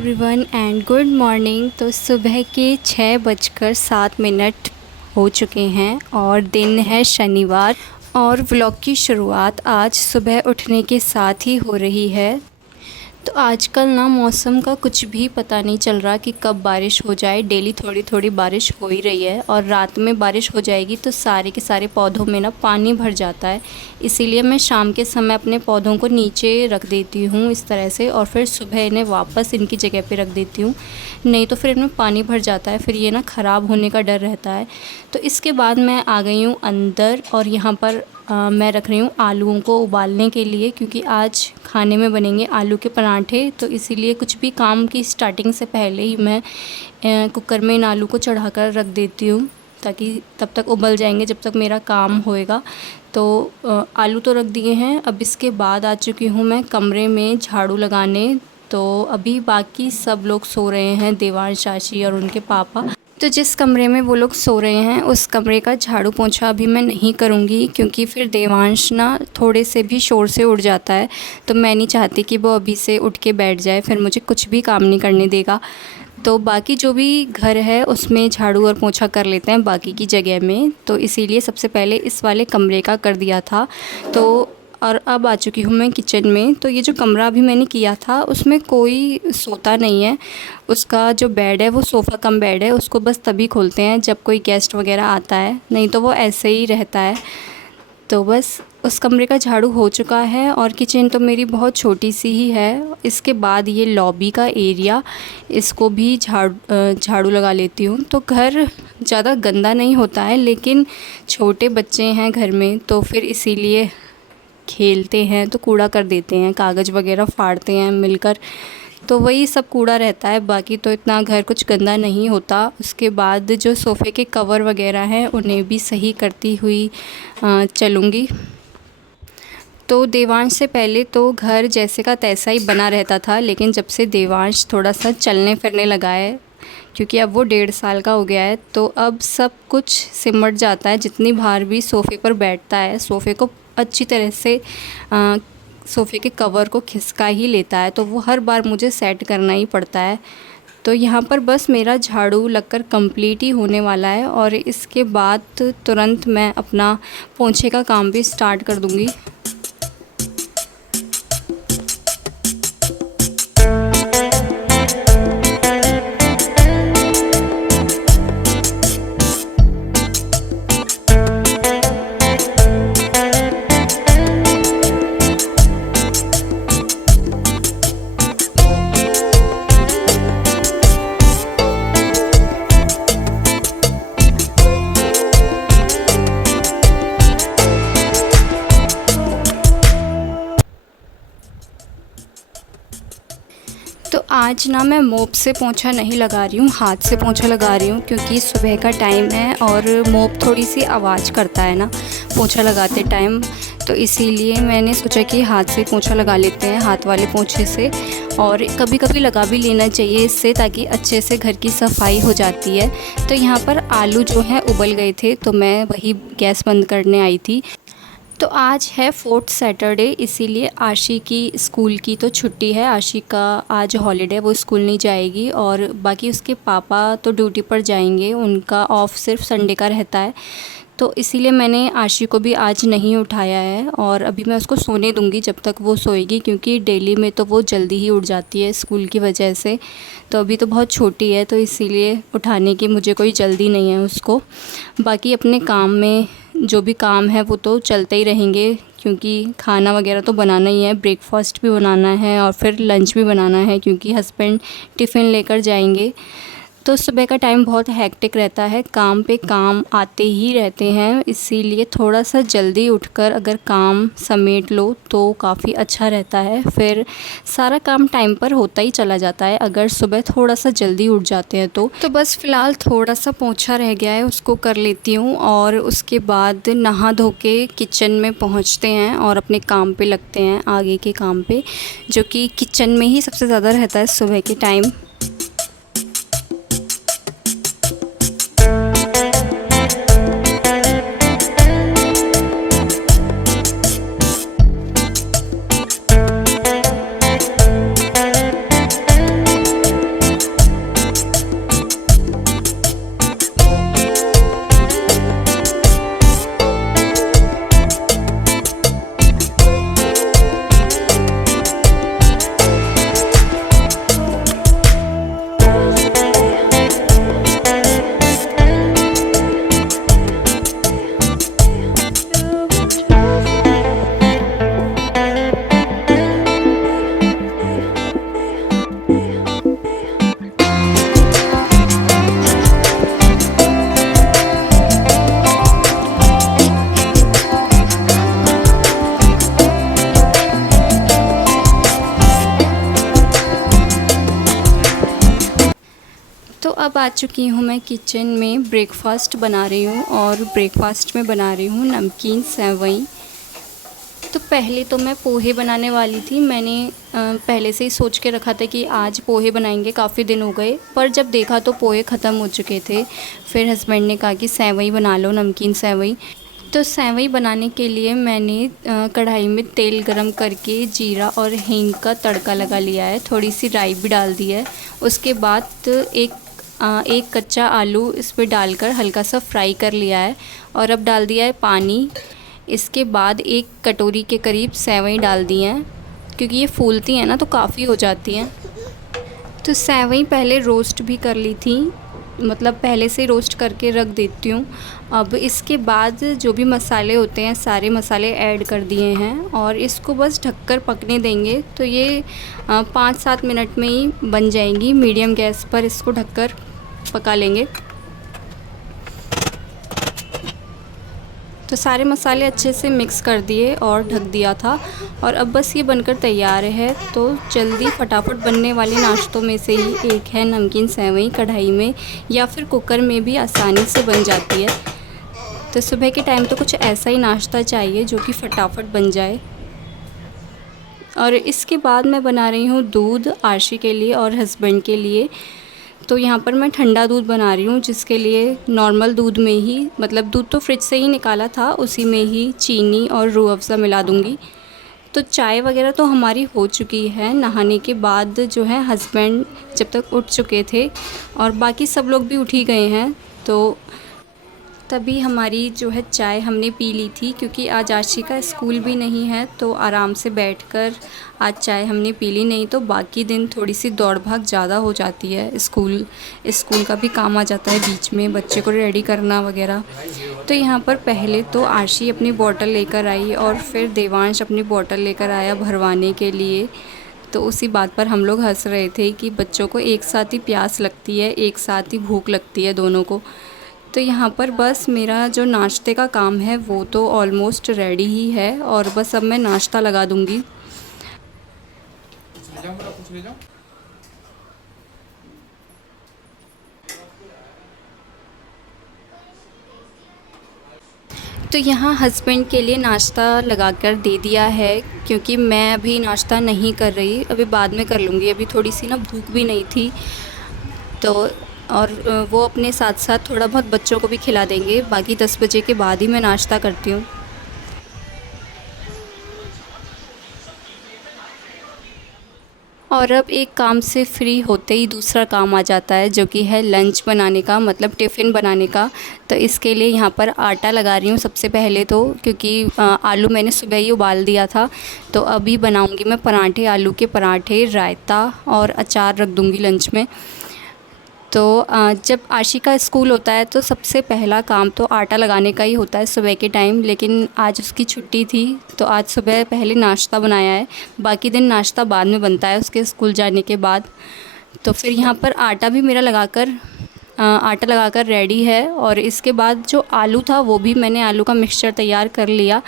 Everyone and good morning. तो सुबह के 6:07 हो चुके हैं और दिन है शनिवार और व्लॉग की शुरुआत आज सुबह उठने के साथ ही हो रही है। तो आजकल ना मौसम का कुछ भी पता नहीं चल रहा कि कब बारिश हो जाए। डेली थोड़ी थोड़ी बारिश हो ही रही है और रात में बारिश हो जाएगी तो सारे के सारे पौधों में ना पानी भर जाता है। इसीलिए मैं शाम के समय अपने पौधों को नीचे रख देती हूँ इस तरह से, और फिर सुबह इन्हें वापस इनकी जगह पे रख देती हूँ, नहीं तो फिर इनमें पानी भर जाता है, फिर ये ना ख़राब होने का डर रहता है। तो इसके बाद मैं आ गई हूँ अंदर और यहाँ पर मैं रख रही हूँ आलूओं को उबालने के लिए, क्योंकि आज खाने में बनेंगे आलू के पराठे। तो इसीलिए कुछ भी काम की स्टार्टिंग से पहले ही मैं कुकर में इन आलू को चढ़ाकर रख देती हूँ, ताकि तब तक उबल जाएंगे जब तक मेरा काम होएगा। तो आलू तो रख दिए हैं। अब इसके बाद आ चुकी हूँ मैं कमरे में झाड़ू लगाने। तो अभी बाकी सब लोग सो रहे हैं, देवांश, आशी और उनके पापा। तो जिस कमरे में वो लोग सो रहे हैं उस कमरे का झाड़ू पोंछा अभी मैं नहीं करूँगी, क्योंकि फिर देवांश ना थोड़े से भी शोर से उठ जाता है। तो मैं नहीं चाहती कि वो अभी से उठ के बैठ जाए, फिर मुझे कुछ भी काम नहीं करने देगा। तो बाकी जो भी घर है उसमें झाड़ू और पोंछा कर लेते हैं बाकी की जगह में। तो इसीलिए सबसे पहले इस वाले कमरे का कर दिया था। तो और अब आ चुकी हूँ मैं किचन में। तो ये जो कमरा अभी मैंने किया था उसमें कोई सोता नहीं है। उसका जो बेड है वो सोफ़ा कम बेड है, उसको बस तभी खोलते हैं जब कोई गेस्ट वगैरह आता है, नहीं तो वो ऐसे ही रहता है। तो बस उस कमरे का झाड़ू हो चुका है और किचन तो मेरी बहुत छोटी सी ही है। इसके बाद ये लॉबी का एरिया, इसको भी झाड़ू लगा लेती हूँ। तो घर ज़्यादा गंदा नहीं होता है, लेकिन छोटे बच्चे हैं घर में तो फिर इसीलिए खेलते हैं तो कूड़ा कर देते हैं, कागज़ वगैरह फाड़ते हैं मिलकर, तो वही सब कूड़ा रहता है। बाकी तो इतना घर कुछ गंदा नहीं होता। उसके बाद जो सोफ़े के कवर वगैरह हैं उन्हें भी सही करती हुई चलूँगी। तो देवांश से पहले तो घर जैसे का तैसा ही बना रहता था, लेकिन जब से देवांश थोड़ा सा चलने फिरने लगा है, क्योंकि अब वो 1.5 साल का हो गया है, तो अब सब कुछ सिमट जाता है। जितनी बार भी सोफ़े पर बैठता है, सोफ़े को अच्छी तरह से सोफ़े के कवर को खिसका ही लेता है, तो वो हर बार मुझे सेट करना ही पड़ता है। तो यहाँ पर बस मेरा झाड़ू लगकर कंप्लीट ही होने वाला है और इसके बाद तुरंत मैं अपना पोंछे का काम भी स्टार्ट कर दूँगी। तो आज ना मैं मोप से पोंछा नहीं लगा रही हूँ, हाथ से पोंछा लगा रही हूँ, क्योंकि सुबह का टाइम है और मोप थोड़ी सी आवाज़ करता है ना पोंछा लगाते टाइम। तो इसीलिए मैंने सोचा कि हाथ से पोंछा लगा लेते हैं, हाथ वाले पोंछे से। और कभी कभी लगा भी लेना चाहिए इससे, ताकि अच्छे से घर की सफाई हो जाती है। तो यहाँ पर आलू जो हैं उबल गए थे, तो मैं वही गैस बंद करने आई थी। तो आज है 4th सैटरडे, इसीलिए आशी की स्कूल की तो छुट्टी है। आशी का आज हॉलीडे, वो स्कूल नहीं जाएगी, और बाकी उसके पापा तो ड्यूटी पर जाएंगे, उनका ऑफ सिर्फ संडे का रहता है। तो इसीलिए मैंने आशी को भी आज नहीं उठाया है और अभी मैं उसको सोने दूंगी जब तक वो सोएगी, क्योंकि डेली में तो वो जल्दी ही उठ जाती है स्कूल की वजह से। तो अभी तो बहुत छोटी है, तो इसीलिए उठाने की मुझे कोई जल्दी नहीं है उसको। बाकी अपने काम में जो भी काम है वो तो चलते ही रहेंगे, क्योंकि खाना वगैरह तो बनाना ही है, ब्रेकफास्ट भी बनाना है और फिर लंच भी बनाना है, क्योंकि हस्बैंड टिफ़िन लेकर जाएंगे। तो सुबह का टाइम बहुत हेक्टिक रहता है, काम पे काम आते ही रहते हैं, इसीलिए थोड़ा सा जल्दी उठकर अगर काम समेट लो तो काफ़ी अच्छा रहता है। फिर सारा काम टाइम पर होता ही चला जाता है अगर सुबह थोड़ा सा जल्दी उठ जाते हैं तो बस फ़िलहाल थोड़ा सा पोंछा रह गया है, उसको कर लेती हूँ और उसके बाद नहा धो के किचन में पहुँचते हैं और अपने काम पे लगते हैं, आगे के काम पे, जो कि किचन में ही सबसे ज़्यादा रहता है सुबह के टाइम। अब आ चुकी हूँ मैं किचन में, ब्रेकफ़ास्ट बना रही हूँ और ब्रेकफ़ास्ट में बना रही हूँ नमकीन सेवई। तो पहले तो मैं पोहे बनाने वाली थी। मैंने पहले से ही सोच के रखा था कि आज पोहे बनाएंगे, काफ़ी दिन हो गए, पर जब देखा तो पोहे ख़त्म हो चुके थे। फिर हस्बैंड ने कहा कि सेवई बना लो, नमकीन सेवई। तो सेवई बनाने के लिए मैंने कढ़ाई में तेल गरम करके जीरा और हींग का तड़का लगा लिया है, थोड़ी सी राई भी डाल दी है। उसके बाद एक कच्चा आलू इस पर डालकर हल्का सा फ्राई कर लिया है और अब डाल दिया है पानी। इसके बाद एक कटोरी के करीब सेवई डाल दी हैं, क्योंकि ये फूलती हैं ना तो काफ़ी हो जाती हैं। तो सेवई पहले रोस्ट भी कर ली थी, मतलब पहले से रोस्ट करके रख देती हूँ। अब इसके बाद जो भी मसाले होते हैं सारे मसाले ऐड कर दिए हैं और इसको बस ढककर पकने देंगे। तो ये 5-7 मिनट में ही बन जाएंगी। मीडियम गैस पर इसको ढककर पका लेंगे। तो सारे मसाले अच्छे से मिक्स कर दिए और ढक दिया था और अब बस ये बनकर तैयार है। तो जल्दी फटाफट बनने वाले नाश्तों में से ही एक है नमकीन सेवई। कढ़ाई में या फिर कुकर में भी आसानी से बन जाती है। तो सुबह के टाइम तो कुछ ऐसा ही नाश्ता चाहिए जो कि फटाफट बन जाए। और इसके बाद मैं बना रही हूँ दूध आशी के लिए और हस्बैंड के लिए। तो यहाँ पर मैं ठंडा दूध बना रही हूँ, जिसके लिए नॉर्मल दूध में ही, मतलब दूध तो फ्रिज से ही निकाला था, उसी में ही चीनी और रूह अफ़ज़ा मिला दूँगी। तो चाय वगैरह तो हमारी हो चुकी है। नहाने के बाद जो है हस्बैंड जब तक उठ चुके थे और बाकी सब लोग भी उठ ही गए हैं, तो तभी हमारी जो है चाय हमने पी ली थी। क्योंकि आज आशी का स्कूल भी नहीं है तो आराम से बैठकर आज चाय हमने पी ली। नहीं तो बाकी दिन थोड़ी सी दौड़ भाग ज़्यादा हो जाती है, स्कूल का भी काम आ जाता है बीच में, बच्चे को रेडी करना वगैरह। तो यहाँ पर पहले तो आशी अपनी बॉटल लेकर आई और फिर देवांश अपनी बॉटल लेकर आया भरवाने के लिए। तो उसी बात पर हम लोग हंस रहे थे कि बच्चों को एक साथ ही प्यास लगती है, एक साथ ही भूख लगती है दोनों को। तो यहाँ पर बस मेरा जो नाश्ते का काम है वो तो ऑलमोस्ट रेडी ही है और बस अब मैं नाश्ता लगा दूँगी। तो यहाँ हस्बैंड के लिए नाश्ता लगा कर दे दिया है, क्योंकि मैं अभी नाश्ता नहीं कर रही, अभी बाद में कर लूँगी। अभी थोड़ी सी ना भूख भी नहीं थी तो, और वो अपने साथ साथ थोड़ा बहुत बच्चों को भी खिला देंगे। बाकी 10 बजे के बाद ही मैं नाश्ता करती हूँ। और अब एक काम से फ्री होते ही दूसरा काम आ जाता है, जो कि है लंच बनाने का, मतलब टिफ़िन बनाने का। तो इसके लिए यहाँ पर आटा लगा रही हूँ सबसे पहले तो, क्योंकि आलू मैंने सुबह ही उबाल दिया था। तो अभी बनाऊँगी मैं पराठे, आलू के पराठे, रायता और अचार रख दूँगी लंच में। तो जब आशी का स्कूल होता है तो सबसे पहला काम तो आटा लगाने का ही होता है सुबह के टाइम, लेकिन आज उसकी छुट्टी थी तो आज सुबह पहले नाश्ता बनाया है। बाकी दिन नाश्ता बाद में बनता है उसके स्कूल जाने के बाद। तो फिर यहाँ पर आटा लगाकर रेडी है। और इसके बाद जो आलू था वो भी मैंने आलू का मिक्सचर तैयार कर लिया,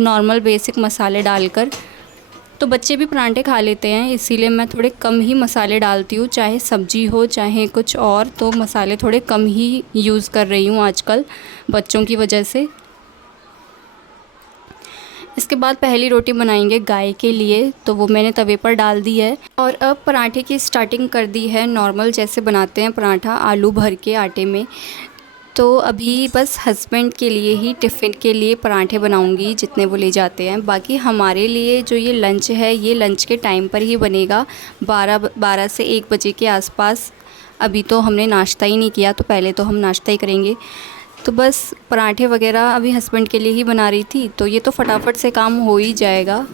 नॉर्मल बेसिक मसाले डालकर। तो बच्चे भी पराठे खा लेते हैं, इसीलिए मैं थोड़े कम ही मसाले डालती हूँ, चाहे सब्ज़ी हो चाहे कुछ और। तो मसाले थोड़े कम ही यूज़ कर रही हूँ आजकल बच्चों की वजह से। इसके बाद पहली रोटी बनाएंगे गाय के लिए, तो वो मैंने तवे पर डाल दी है। और अब पराठे की स्टार्टिंग कर दी है, नॉर्मल जैसे बनाते हैं पराठा, आलू भर के आटे में। तो अभी बस हस्बैंड के लिए ही टिफ़िन के लिए पराठे बनाऊंगी, जितने वो ले जाते हैं। बाकी हमारे लिए जो ये लंच है, ये लंच के टाइम पर ही बनेगा, 12 से 1 बजे के आसपास। अभी तो हमने नाश्ता ही नहीं किया, तो पहले तो हम नाश्ता ही करेंगे। तो बस पराठे वगैरह अभी हस्बैंड के लिए ही बना रही थी, तो ये तो फटाफट से काम हो ही जाएगा।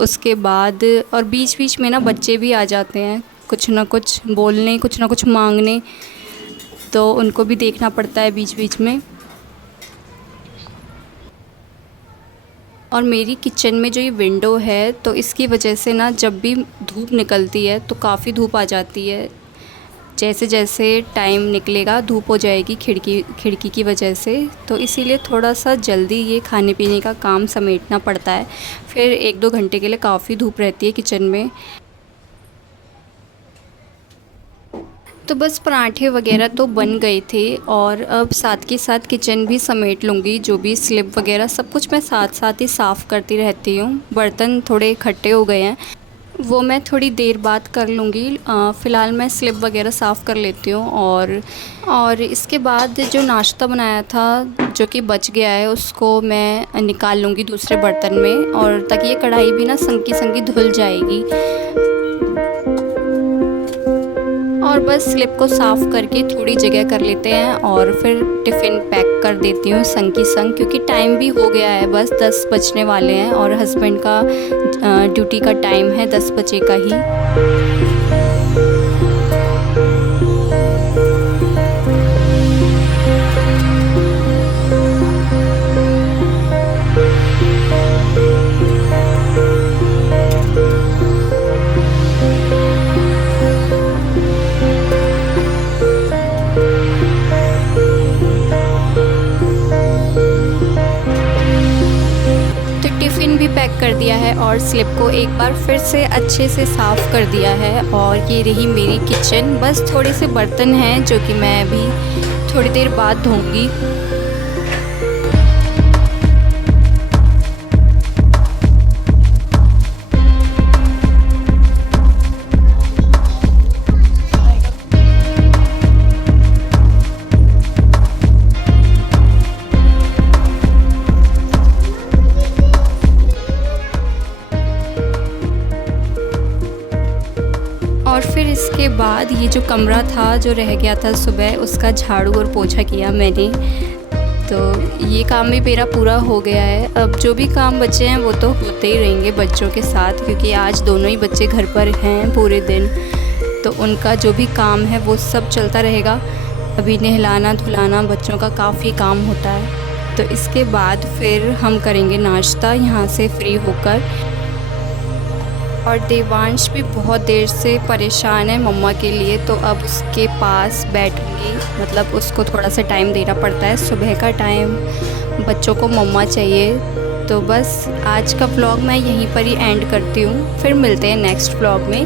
उसके बाद और बीच बीच में ना बच्चे भी आ जाते हैं, कुछ ना कुछ बोलने, कुछ ना कुछ मांगने, तो उनको भी देखना पड़ता है बीच बीच में। और मेरी किचन में जो ये विंडो है, तो इसकी वजह से ना जब भी धूप निकलती है तो काफ़ी धूप आ जाती है। जैसे जैसे टाइम निकलेगा धूप हो जाएगी खिड़की की वजह से। तो इसीलिए थोड़ा सा जल्दी ये खाने पीने का काम समेटना पड़ता है। फिर 1-2 घंटे के लिए काफ़ी धूप रहती है किचन में। तो बस पराठे वगैरह तो बन गए थे और अब साथ के साथ किचन भी समेट लूँगी। जो भी स्लिप वगैरह सब कुछ मैं साथ साथ ही साफ़ करती रहती हूँ। बर्तन थोड़े इकट्ठे हो गए हैं, वो मैं थोड़ी देर बाद कर लूँगी। फ़िलहाल मैं स्लिप वगैरह साफ़ कर लेती हूँ और इसके बाद जो नाश्ता बनाया था जो कि बच गया है उसको मैं निकाल लूँगी दूसरे बर्तन में, और ताकि ये कढ़ाई भी ना संगी संगी धुल जाएगी। और बस स्लिप को साफ़ करके थोड़ी जगह कर लेते हैं और फिर टिफ़िन पैक कर देती हूँ संग की संग, क्योंकि टाइम भी हो गया है, बस 10 बजने वाले हैं और हस्बैंड का ड्यूटी का टाइम है 10 बजे का ही। टिफ़िन भी पैक कर दिया है और स्लिप को एक बार फिर से अच्छे से साफ़ कर दिया है। और ये रही मेरी किचन। बस थोड़े से बर्तन हैं जो कि मैं अभी थोड़ी देर बाद धोऊंगी। और फिर इसके बाद ये जो कमरा था जो रह गया था सुबह, उसका झाड़ू और पोछा किया मैंने। तो ये काम भी मेरा पूरा हो गया है। अब जो भी काम बचे हैं वो तो होते ही रहेंगे बच्चों के साथ, क्योंकि आज दोनों ही बच्चे घर पर हैं पूरे दिन, तो उनका जो भी काम है वो सब चलता रहेगा। अभी नहलाना धुलाना बच्चों का काफ़ी काम होता है। तो इसके बाद फिर हम करेंगे नाश्ता यहाँ से फ्री होकर। और देवांश भी बहुत देर से परेशान है मम्मा के लिए, तो अब उसके पास बैठूंगी। मतलब उसको थोड़ा सा टाइम देना पड़ता है, सुबह का टाइम बच्चों को मम्मा चाहिए। तो बस आज का व्लॉग मैं यहीं पर ही एंड करती हूँ, फिर मिलते हैं नेक्स्ट व्लॉग में।